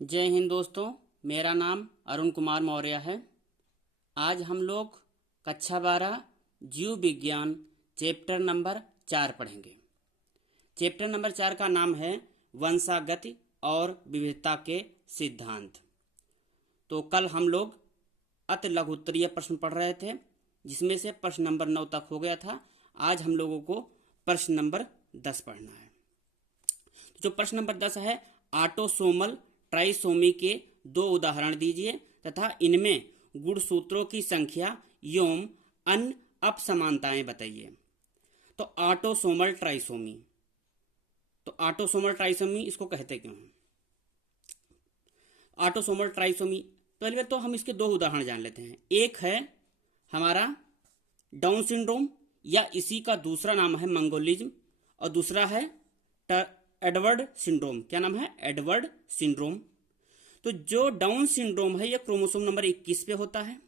जय हिंद दोस्तों। मेरा नाम अरुण कुमार मौर्य है। आज हम लोग कक्षा 12 जीव विज्ञान चैप्टर नंबर 4 पढ़ेंगे। चैप्टर नंबर 4 का नाम है वंशागति और विविधता के सिद्धांत। तो कल हम लोग अति लघुत्तरीय प्रश्न पढ़ रहे थे, जिसमें से प्रश्न नंबर 9 तक हो गया था। आज हम लोगों को प्रश्न नंबर 10 पढ़ना है। जो प्रश्न नंबर 10 है, ऑटोसोमल ट्राइसोमी के 2 उदाहरण दीजिए तथा इनमें गुणसूत्रों की संख्या एवं अन्य अपसमानताएं बताइए। तो ऑटोसोमल ट्राइसोमी इसको कहते क्यों हैं? ऑटोसोमल ट्राइसोमी, पहले तो हम इसके 2 उदाहरण जान लेते हैं। एक है हमारा डाउन सिंड्रोम, या इसी का दूसरा नाम है मंगोलिज्म, और दूसरा है एडवर्ड सिंड्रोम। क्या नाम है? Edward syndrome. तो जो डाउन सिंड्रोम है यह क्रोमोसोम नंबर 21 पे होता है,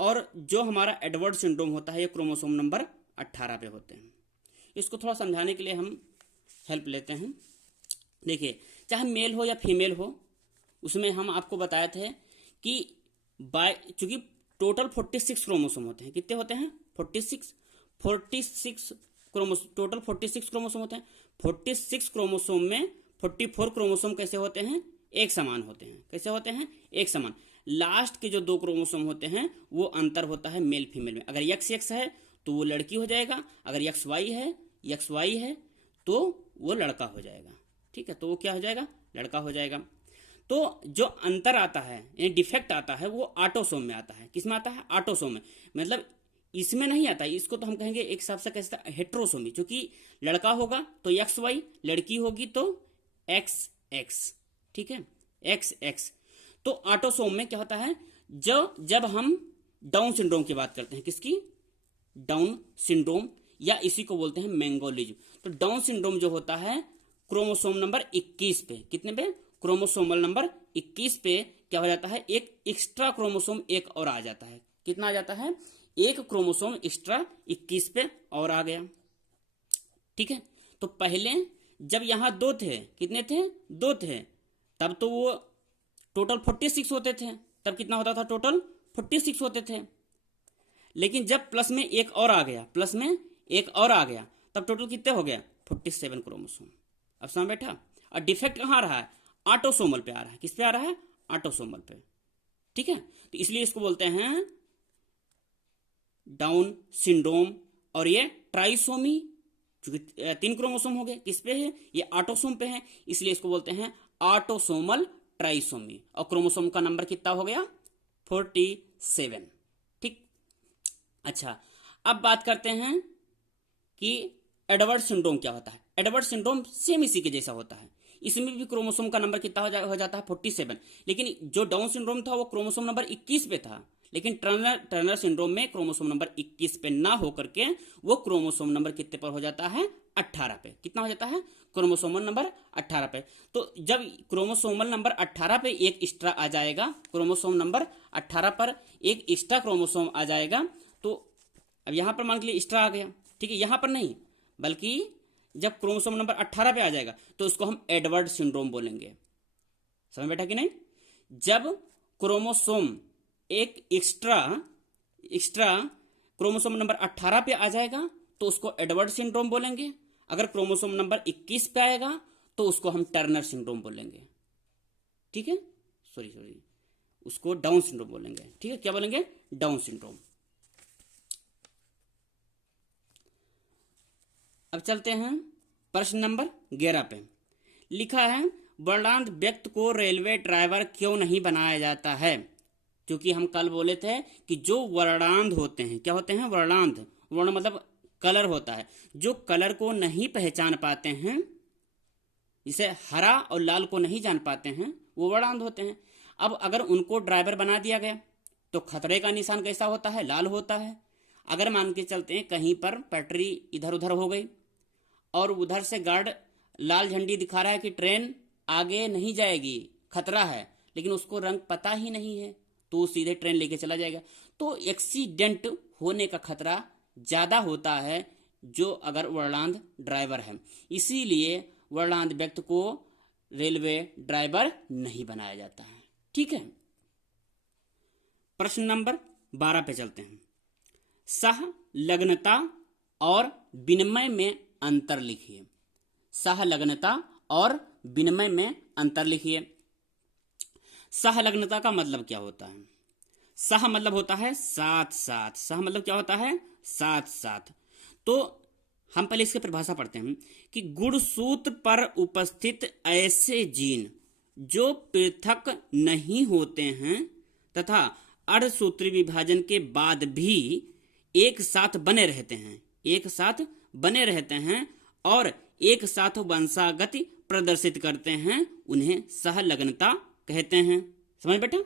और जो हमारा एडवर्ड सिंड्रोम होता है यह क्रोमोसोम नंबर 18 पे होते हैं। इसको थोड़ा समझाने के लिए हम हेल्प लेते हैं। देखिए, चाहे मेल हो या फीमेल हो, उसमें हम आपको बताए थे कि चूंकि टोटल 46 क्रोमोसोम होते हैं। कितने होते हैं? 46 क्रोमोसोम, टोटल 46 क्रोमोसोम होते हैं। 46 क्रोमोसोम में 44 क्रोमोसोम कैसे होते हैं? एक समान होते हैं। कैसे होते हैं? एक समान। लास्ट के जो 2 क्रोमोसोम होते हैं वो अंतर होता है मेल फीमेल में। अगर XX है तो वो लड़की हो जाएगा, अगर XY है तो वो लड़का हो जाएगा। ठीक है, तो वो क्या हो जाएगा? लड़का हो जाएगा। तो जो अंतर आता है यानी डिफेक्ट आता है वो ऑटोसोम में आता है। किसमें आता है? ऑटोसोम में। मतलब इसमें नहीं आता है। इसको तो हम कहेंगे एक हिसाब से कैसे हेट्रोसोमी, क्योंकि लड़का होगा तो XY, लड़की होगी तो XX। ठीक है, XX। तो ऑटोसोम में क्या होता है? जब हम डाउन सिंड्रोम की बात करते हैं, किसकी? डाउन सिंड्रोम, या इसी को बोलते हैं मैंगोलिज्म। तो डाउन सिंड्रोम जो होता है क्रोमोसोम नंबर 21 पे, कितने पे? क्रोमोसोमल नंबर 21 पे क्या हो जाता है? एक एक्स्ट्रा क्रोमोसोम एक और आ जाता है। कितना आ जाता है? एक क्रोमोसोम एक्स्ट्रा 21 पे और आ गया। ठीक है, तो पहले जब यहां 2 थे, कितने थे? 2 थे, तब तो वो टोटल 46 होते थे। तब कितना होता था? टोटल 46 होते थे। लेकिन जब प्लस में एक और आ गया, तब टोटल कितने हो गया? 47 क्रोमोसोम। अब समझ बैठा? और डिफेक्ट कहां आ रहा है? ऑटोसोमल पे आ रहा है। किस पे आ रहा है? ऑटोसोमल पे। ठीक है, तो इसलिए इसको बोलते हैं डाउन सिंड्रोम। और ये ट्राइसोमी, क्योंकि 3 क्रोमोसोम हो गए, किस पे है? ये ऑटोसोम पे है, इसलिए इसको बोलते हैं ऑटोसोमल ट्राइसोमी। और क्रोमोसोम का नंबर कितना हो गया? 47। ठीक। अच्छा, अब बात करते हैं कि एडवर्ड सिंड्रोम क्या होता है। एडवर्ड सिंड्रोम सेम इसी के जैसा होता है। इसमें भी क्रोमोसोम का नंबर कितना हो जाता है? 47। लेकिन जो डाउन सिंड्रोम था वो क्रोमोसोम नंबर 21 पे था। लेकिन टर्नर सिंड्रोम में क्रोमोसोम नंबर 21 पे ना होकर के वो क्रोमोसोम नंबर कितने पर हो जाता है? 18 पे। कितना हो जाता है? क्रोमोसोमल नंबर 18 पे। तो जब क्रोमोसोमल नंबर 18 पे एक एक्स्ट्रा आ जाएगा, क्रोमोसोम नंबर 18 पर एक एक्स्ट्रा क्रोमोसोम आ जाएगा, तो अब यहां पर मान लीजिए एक्स्ट्रा आ गया। ठीक है, यहां पर नहीं, बल्कि जब क्रोमोसोम नंबर 18 पे आ जाएगा तो उसको हम एडवर्ड सिंड्रोम बोलेंगे। समझ बैठा कि नहीं? जब क्रोमोसोम एक एक्स्ट्रा क्रोमोसोम नंबर 18 पे आ जाएगा तो उसको एडवर्ड सिंड्रोम बोलेंगे। अगर क्रोमोसोम नंबर 21 पे आएगा तो उसको हम टर्नर सिंड्रोम बोलेंगे। ठीक है, सॉरी, उसको डाउन सिंड्रोम बोलेंगे। ठीक है, क्या बोलेंगे? Down syndrome. अब चलते हैं प्रश्न नंबर 11 पे। लिखा है, वर्णांध व्यक्ति को रेलवे ड्राइवर क्यों नहीं बनाया जाता है? क्योंकि हम कल बोले थे कि जो वर्णांध होते हैं, क्या होते हैं? वर्णांध। वर्ण मतलब कलर होता है। जो कलर को नहीं पहचान पाते हैं, जिसे हरा और लाल को नहीं जान पाते हैं, वो वर्णांध होते हैं। अब अगर उनको ड्राइवर बना दिया गया तो खतरे का निशान कैसा होता है? लाल होता है। अगर मान के चलते हैं कहीं पर पटरी इधर उधर हो गई और उधर से गार्ड लाल झंडी दिखा रहा है कि ट्रेन आगे नहीं जाएगी, खतरा है, लेकिन उसको रंग पता ही नहीं है, तो सीधे ट्रेन लेके चला जाएगा। तो एक्सीडेंट होने का खतरा ज्यादा होता है जो अगर वर्णांध ड्राइवर है। इसीलिए वर्णांध व्यक्ति को रेलवे ड्राइवर नहीं बनाया जाता है। ठीक है, प्रश्न नंबर 12 पे चलते हैं। सहलग्नता और विनिमय में अंतर लिखिए। सहलग्नता और विनिमय में अंतर लिखिए। सहलग्नता का मतलब क्या होता है? सह मतलब होता है साथ साथ। सह मतलब क्या होता है? साथ साथ। तो हम पहले इसकी परिभाषा पढ़ते हैं कि गुणसूत्र पर उपस्थित ऐसे जीन जो पृथक नहीं होते हैं तथा अर्धसूत्री विभाजन के बाद भी एक साथ बने रहते हैं, एक साथ बने रहते हैं और एक साथ वंशागति प्रदर्शित करते हैं, उन्हें सहलग्नता कहते हैं। समझ बेटा?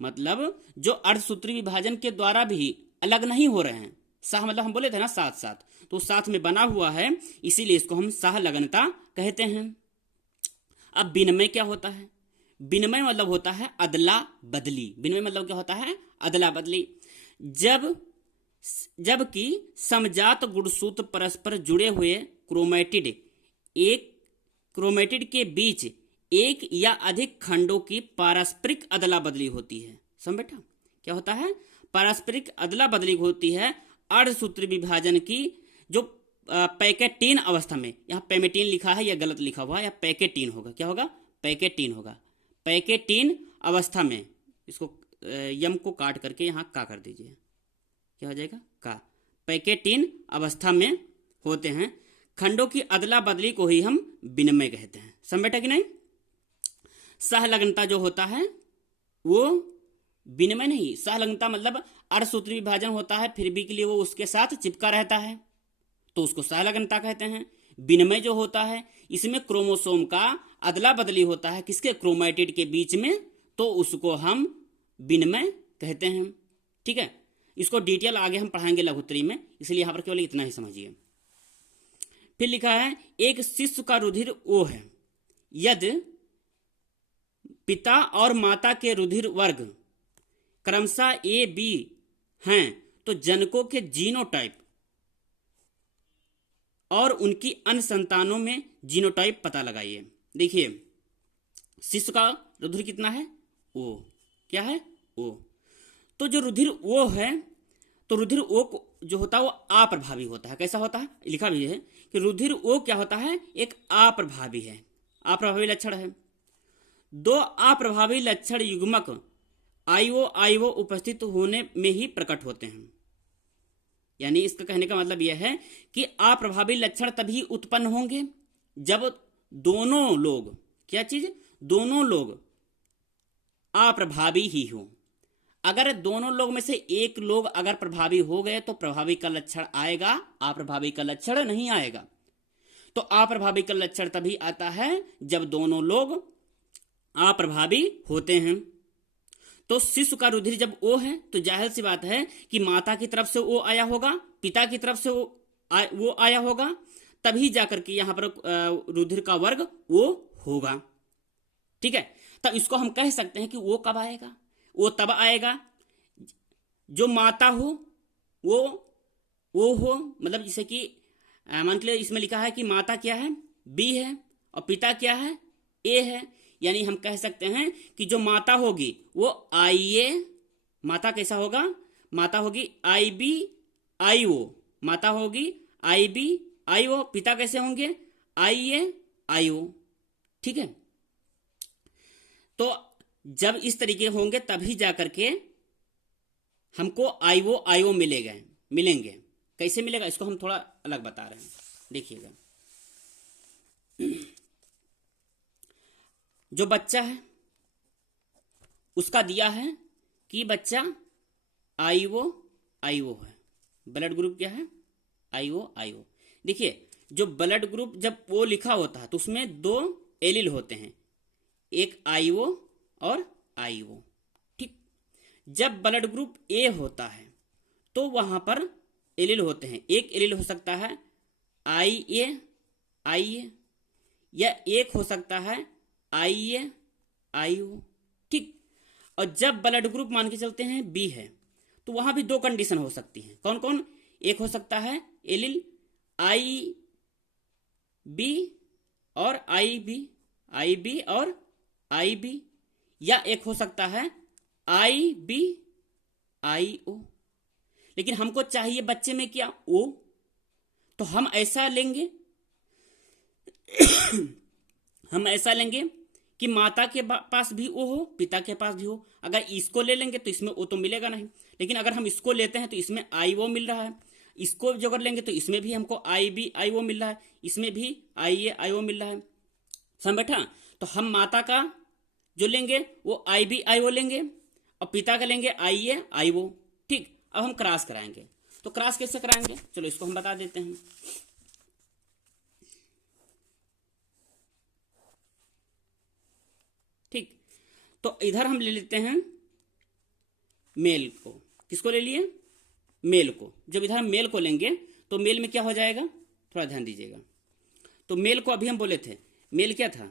मतलब जो अर्धसूत्री विभाजन के द्वारा भी अलग नहीं हो रहे हैं, सह मतलब हम बोले थे ना साथ साथ, तो साथ में बना हुआ है, इसीलिए इसको हम सहलग्नता कहते हैं। अब विनिमय क्या होता है? विनिमय मतलब होता है अदला बदली। विनिमय मतलब क्या होता है? अदला बदली। जबकि समजात गुणसूत्र परस्पर जुड़े हुए क्रोमेटिड के बीच एक या अधिक खंडों की पारस्परिक अदला बदली होती है। समझ बेटा? क्या होता है? पारस्परिक अदला बदली होती है अर्धसूत्री विभाजन की जो पैकेटीन अवस्था में। यहाँ पेमेटीन लिखा है, यह गलत लिखा हुआ है, यह पैकेटीन होगा। क्या होगा? पैकेटीन होगा। पैकेटीन अवस्था में, इसको यम को काट करके यहाँ का कर दीजिए, क्या हो जाएगा? का। पैकेटीन अवस्था में होते हैं खंडों की अदला बदली को ही हम विनिमय कहते हैं। समझ बेटा कि नहीं? सहलग्नता जो होता है वो विनिमय नहीं। सहलग्नता मतलब अर्धसूत्री विभाजन होता है, फिर भी के लिए वो उसके साथ चिपका रहता है, तो उसको सहलग्नता कहते हैं। विनिमय जो होता है इसमें क्रोमोसोम का अदला बदली होता है, किसके? क्रोमैटिड के बीच में, तो उसको हम विनिमय कहते हैं। ठीक है, इसको डिटेल आगे हम पढ़ाएंगे लघुत्तरी में, इसलिए यहां पर केवल इतना ही समझिए। फिर लिखा है एक शिशु का रुधिर ओ है यदि पिता और माता के रुधिर वर्ग क्रमशः ए बी हैं तो जनकों के जीनोटाइप और उनकी अन्य संतानों में जीनोटाइप पता लगाइए। देखिए, शिशु का रुधिर कितना है? ओ। क्या है? ओ। तो जो रुधिर ओ है, तो रुधिर ओ जो होता है वो अप्रभावी होता है। कैसा होता है? लिखा भी है कि रुधिर ओ क्या होता है? एक अप्रभावी है, अप्रभावी लक्षण है। दो अप्रभावी लक्षण युग्मक आईओ उपस्थित होने में ही प्रकट होते हैं। यानी इसका कहने का मतलब यह है कि अप्रभावी लक्षण तभी उत्पन्न होंगे जब दोनों लोग, क्या चीज? दोनों लोग अप्रभावी ही हो। अगर दोनों लोग में से एक लोग अगर प्रभावी हो गए तो प्रभावी का लक्षण आएगा, अप्रभावी का लक्षण नहीं आएगा। तो अप्रभावी का लक्षण तभी आता है जब दोनों लोग अप्रभावी होते हैं। तो शिशु का रुधिर जब ओ है तो जाहिर सी बात है कि माता की तरफ से ओ आया होगा, पिता की तरफ से वो आया होगा, तभी जाकर के यहां पर रुधिर का वर्ग ओ होगा। ठीक है, तब इसको हम कह सकते हैं कि वो कब आएगा? वो तब आएगा जो माता हो वो हो, मतलब जैसे कि मान के लिए इसमें लिखा है कि माता क्या है? बी है और पिता क्या है? ए है। यानी हम कह सकते हैं कि जो माता होगी वो आई ए, माता कैसा होगा? माता होगी आई बी आई ओ, माता होगी आई बी आई ओ, पिता कैसे होंगे? आई ए आई ओ। ठीक है, तो जब इस तरीके होंगे तभी जाकर के हमको आईओ मिलेंगे। कैसे मिलेगा इसको हम थोड़ा अलग बता रहे हैं, देखिएगा। जो बच्चा है उसका दिया है कि बच्चा आईओ है, ब्लड ग्रुप क्या है? आईओ। देखिए, जो ब्लड ग्रुप जब वो लिखा होता है तो उसमें दो एलील होते हैं, एक आईओ और आईओ। ठीक, जब ब्लड ग्रुप ए होता है तो वहां पर एलील होते हैं। एक एलील हो सकता है आई ए, या एक हो सकता है आईओ। ठीक, और जब ब्लड ग्रुप मान के चलते हैं बी है तो वहां भी दो कंडीशन हो सकती हैं। कौन कौन? एक हो सकता है एलील आई बी और आई बी, आई बी और आई बी, या एक हो सकता है आई बी आई ओ, लेकिन हमको चाहिए बच्चे में क्या, ओ, तो हम ऐसा लेंगे हम ऐसा लेंगे कि माता के पास भी ओ हो, पिता के पास भी हो। अगर इसको ले लेंगे तो इसमें ओ तो मिलेगा नहीं, लेकिन अगर हम इसको लेते हैं तो इसमें आई ओ मिल रहा है। इसको जो अगर लेंगे तो इसमें भी हमको आई बी आई ओ मिल रहा है, इसमें भी आई ए आई ओ मिल रहा है। समझ बैठा? तो हम माता का जो लेंगे वो आई बी आई ओ लेंगे और पिता का लेंगे आई ए आई ओ। ठीक, अब हम क्रॉस कराएंगे। तो क्रॉस कैसे कराएंगे, चलो इसको हम बता देते हैं। ठीक, तो इधर हम ले लेते हैं मेल को। किसको ले लिए, मेल को। जब इधर हम मेल को लेंगे तो मेल में क्या हो जाएगा, थोड़ा ध्यान दीजिएगा। तो मेल को अभी हम बोले थे, मेल क्या था,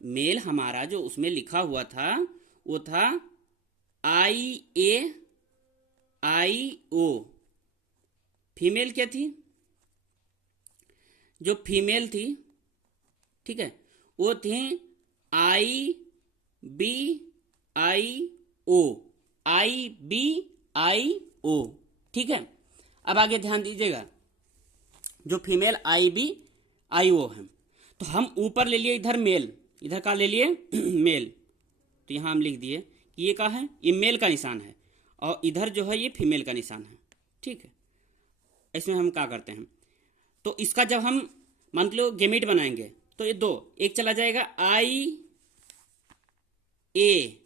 मेल हमारा जो उसमें लिखा हुआ था वो था आई ए आई ओ। फीमेल क्या थी, जो फीमेल थी, ठीक है, वो थी आई B I O, I B I ओ। ठीक है, अब आगे ध्यान दीजिएगा, जो फीमेल आई बी आई ओ है, तो हम ऊपर ले लिए इधर मेल, इधर का ले लिए मेल, तो यहां हम लिख दिए कि ये क्या है, ये मेल का निशान है और इधर जो है ये फीमेल का निशान है। ठीक है, इसमें हम क्या करते हैं, तो इसका जब हम मान लो गेमेट बनाएंगे तो ये दो, एक चला जाएगा आई ए,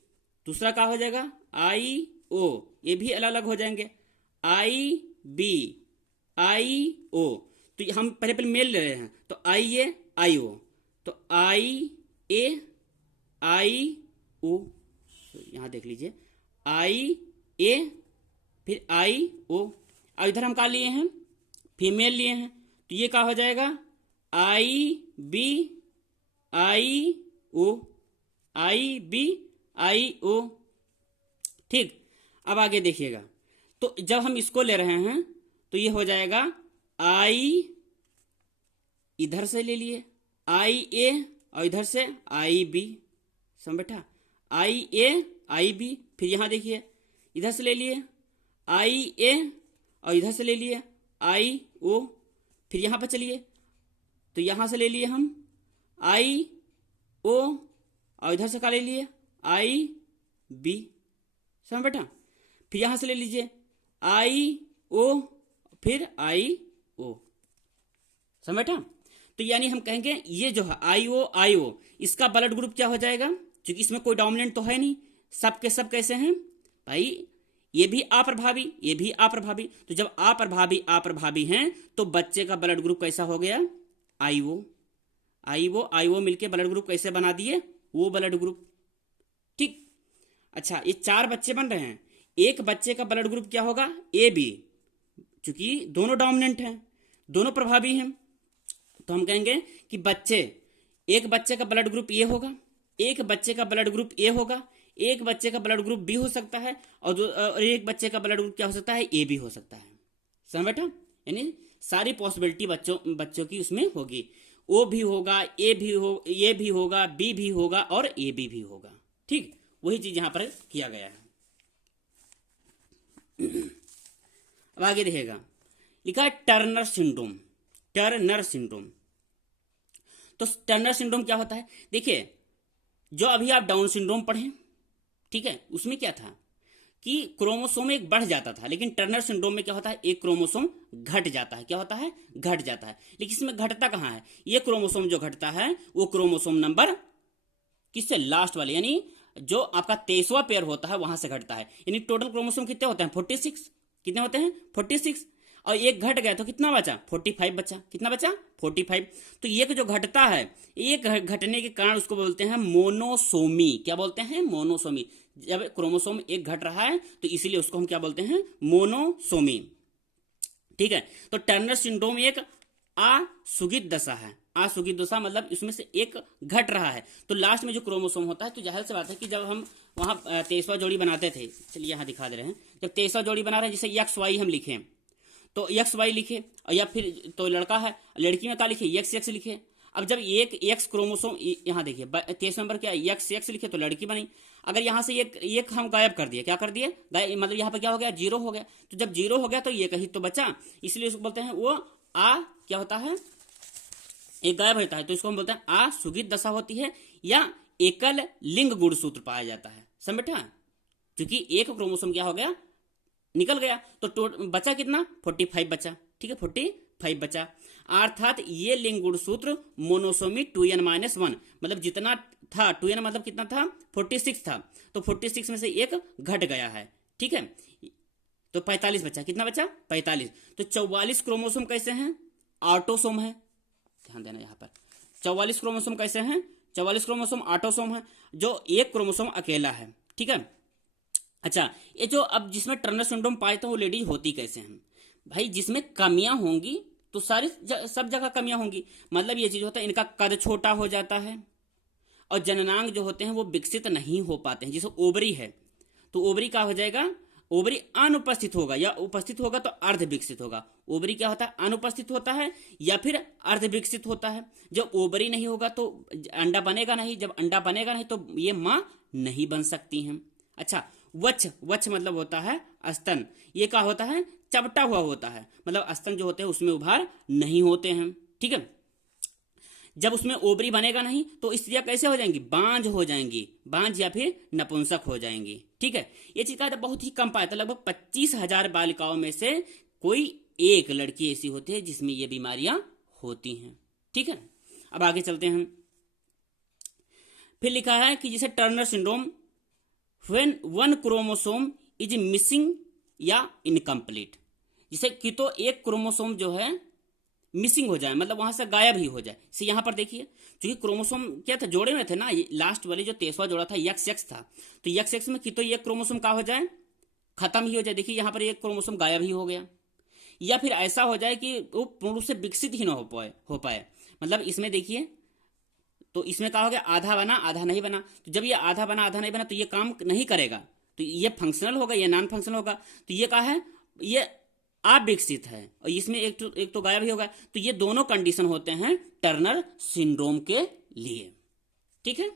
दूसरा क्या हो जाएगा आई ओ, ये भी अलग अलग हो जाएंगे, आई बी आई ओ। तो हम पहले पहले मेल ले रहे हैं, तो आई ए आई ओ, तो आई ए आई ओ, यहां देख लीजिए आई ए फिर आई ओ। अब इधर हम क्या लिए हैं, फीमेल लिए हैं, तो ये क्या हो जाएगा आई B I O, I B I ओ। ठीक, अब आगे देखिएगा, तो जब हम इसको ले रहे हैं तो ये हो जाएगा आई, इधर से ले लिए आई ए और इधर से आई बी। समझ बैठा, आई ए आई बी, फिर यहां देखिए इधर से ले लिए आई ए और इधर से ले लिए आई ओ, फिर यहां पर चलिए तो यहां से ले लिए हम आई ओ और इधर से क्या ले लिए आई बी। समझ बेटा, फिर यहां से ले लीजिए आई ओ फिर आई ओ। समझ बेटा, तो यानी हम कहेंगे ये जो है आई ओ इसका ब्लड ग्रुप क्या हो जाएगा, क्योंकि इसमें कोई डोमिनेंट तो है नहीं, सब के सब कैसे हैं भाई, ये भी अप्रभावी ये भी अप्रभावी। तो जब अप्रभावी हैं तो बच्चे का ब्लड ग्रुप कैसा हो गया आई ओ मिलके ब्लड ग्रुप कैसे बना दिए, वो ब्लड ग्रुप। ठीक, अच्छा ये 4 बच्चे बन रहे हैं, एक बच्चे का ब्लड ग्रुप क्या होगा ए बी, क्योंकि दोनों डोमिनेंट हैं दोनों प्रभावी हैं, तो हम कहेंगे कि एक बच्चे का ब्लड ग्रुप ए होगा, एक बच्चे का ब्लड ग्रुप ए होगा, एक बच्चे का ब्लड ग्रुप बी हो सकता है और एक बच्चे का ब्लड ग्रुप क्या हो सकता है ए बी हो सकता है। समझ बेटा, यानी सारी पॉसिबिलिटी बच्चों की उसमें होगी, ओ भी होगा ए भी होगा बी भी होगा और ए बी भी होगा। ठीक, वही चीज यहां पर किया गया है। अब आगे देखिएगा, लिखा है टर्नर सिंड्रोम। तो टर्नर सिंड्रोम क्या होता है, देखिए जो अभी आप डाउन सिंड्रोम पढ़े, ठीक है, उसमें क्या था कि क्रोमोसोम एक बढ़ जाता था, लेकिन टर्नर सिंड्रोम में क्या होता है एक क्रोमोसोम घट जाता है। क्या होता है, घट जाता है। लेकिन इसमें घटता कहां है, ये क्रोमोसोम जो घटता है वो क्रोमोसोम नंबर किससे, लास्ट वाले, यानी जो आपका 23वां पेयर होता है वहां से घटता है। यानी टोटल क्रोमोसोम कितने होते हैं 46, कितने होते हैं 46, और एक घट गया तो कितना बचा 45 बचा, कितना बचा 45। तो एक जो घटता है, एक घटने के कारण उसको बोलते हैं मोनोसोमी। क्या बोलते हैं, मोनोसोमी। जब क्रोमोसोम एक घट रहा है तो इसीलिए उसको हम क्या बोलते हैं, मोनोसोमी। ठीक है, तो टर्नर सिंड्रोम एक असुगित दशा है। असुगित दशा मतलब इसमें से एक घट रहा है, तो लास्ट में जो क्रोमोसोम होता है, तो जाहिर सी बात है कि जब हम वहां 23वां जोड़ी बनाते थे, चलिए यहां दिखा दे रहे हैं, जब 23वां जोड़ी बना रहे हैं, जैसे एक्स वाई हम लिखें तो एक्स वाई लिखे, या फिर तो लड़का है लड़की में क्या लिखे एक्स एक्स लिखे, अब जब एक एक्स क्रोमोसोम, यहाँ देखिए 23 नंबर क्या एक्स एक्स लिखे तो लड़की बनी। अगर यहाँ से एक हम गायब कर दिए, क्या कर दिए, मतलब यहाँ पे क्या हो गया, जीरो हो गया। तो जब जीरो हो गया तो ये कहीं तो बचा, इसलिए उसको बोलते हैं वो क्या होता है, एक गायब होता है, तो इसको हम बोलते हैं असुगित दशा होती है, या एकल लिंग गुणसूत्र पाया जाता है। समझा, क्योंकि एक क्रोमोसोम क्या हो गया, निकल गया, तो बचा कितना, 45 बचा। ठीक है, 45 बचा, अर्थात ये लिंग गुणसूत्र मोनोसोमी 2n-1, मतलब जितना था 2n मतलब कितना था, 46 था, तो 46 में से एक घट गया है। ठीक है, तो 45 बचा, कितना बचा, 45। तो 44 क्रोमोसोम कैसे हैं, ऑटोसोम है, ध्यान देना यहाँ पर 44 क्रोमोसोम कैसे हैं, 44 क्रोमोसोम ऑटोसोम है, जो एक क्रोमोसोम अकेला है। ठीक है, अच्छा, ये जो अब जिसमें टर्नर सिंड्रोम पाए तो वो लेडीज होती कैसे हैं भाई, जिसमें कमियां होंगी तो सारी सब जगह कमियां होंगी, मतलब ये चीज होता है, इनका कद छोटा हो जाता है और जननांग जो होते हैं वो विकसित नहीं हो पाते हैं। जैसे ओवरी है तो ओवरी क्या हो जाएगा, ओवरी अनुपस्थित होगा, या उपस्थित होगा तो अर्ध विकसित होगा। ओवरी क्या होता है, अनुपस्थित होता है या फिर अर्ध विकसित होता है। जब ओवरी नहीं होगा तो अंडा बनेगा नहीं, जब अंडा बनेगा नहीं तो ये मां नहीं बन सकती हैं। अच्छा, वच्छ, वच्छ मतलब होता है स्तन, ये क्या होता है, चपटा हुआ होता है, मतलब स्तन जो होते हैं उसमें उभार नहीं होते हैं। ठीक है, जब उसमें ओवरी बनेगा नहीं तो स्त्रियां कैसे हो जाएंगी, बांझ हो जाएंगी, बांझ या फिर नपुंसक हो जाएंगी। ठीक है, ये चीज का बहुत ही कम पाया था, लगभग 25,000 बालिकाओं में से कोई एक लड़की ऐसी होती है जिसमें ये बीमारियां होती हैं। ठीक है, अब आगे चलते हैं। फिर लिखा है कि जैसे Turner syndrome when one chromosome is missing या इनकम्प्लीट, जैसे कि तो एक क्रोमोसोम जो है मिसिंग हो जाए, मतलब वहां से गायब ही हो जाए। से यहां पर देखिए, क्योंकि क्रोमोसोम क्या था, जोड़े में थे ना, लास्ट वाले जो 23वां जोड़ा था यक्स एक्स था, तो यक्स एक्स में कि तो एक क्रोमोसोम का हो जाए, खत्म ही हो जाए। देखिए यहां पर एक क्रोमोसोम गायब ही हो गया, या फिर ऐसा हो जाए कि वो पूर्ण रूप से विकसित ही ना हो पाए। मतलब इसमें देखिए, तो इसमें क्या हो गया, आधा बना आधा नहीं बना, तो जब ये आधा बना आधा नहीं बना तो ये काम नहीं करेगा, तो ये फंक्शनल होगा, ये नॉन फंक्शनल होगा। तो ये क्या है, ये अविकसित है, और इसमें एक तो गायब ही होगा। तो ये दोनों कंडीशन होते हैं टर्नर सिंड्रोम के लिए। ठीक है।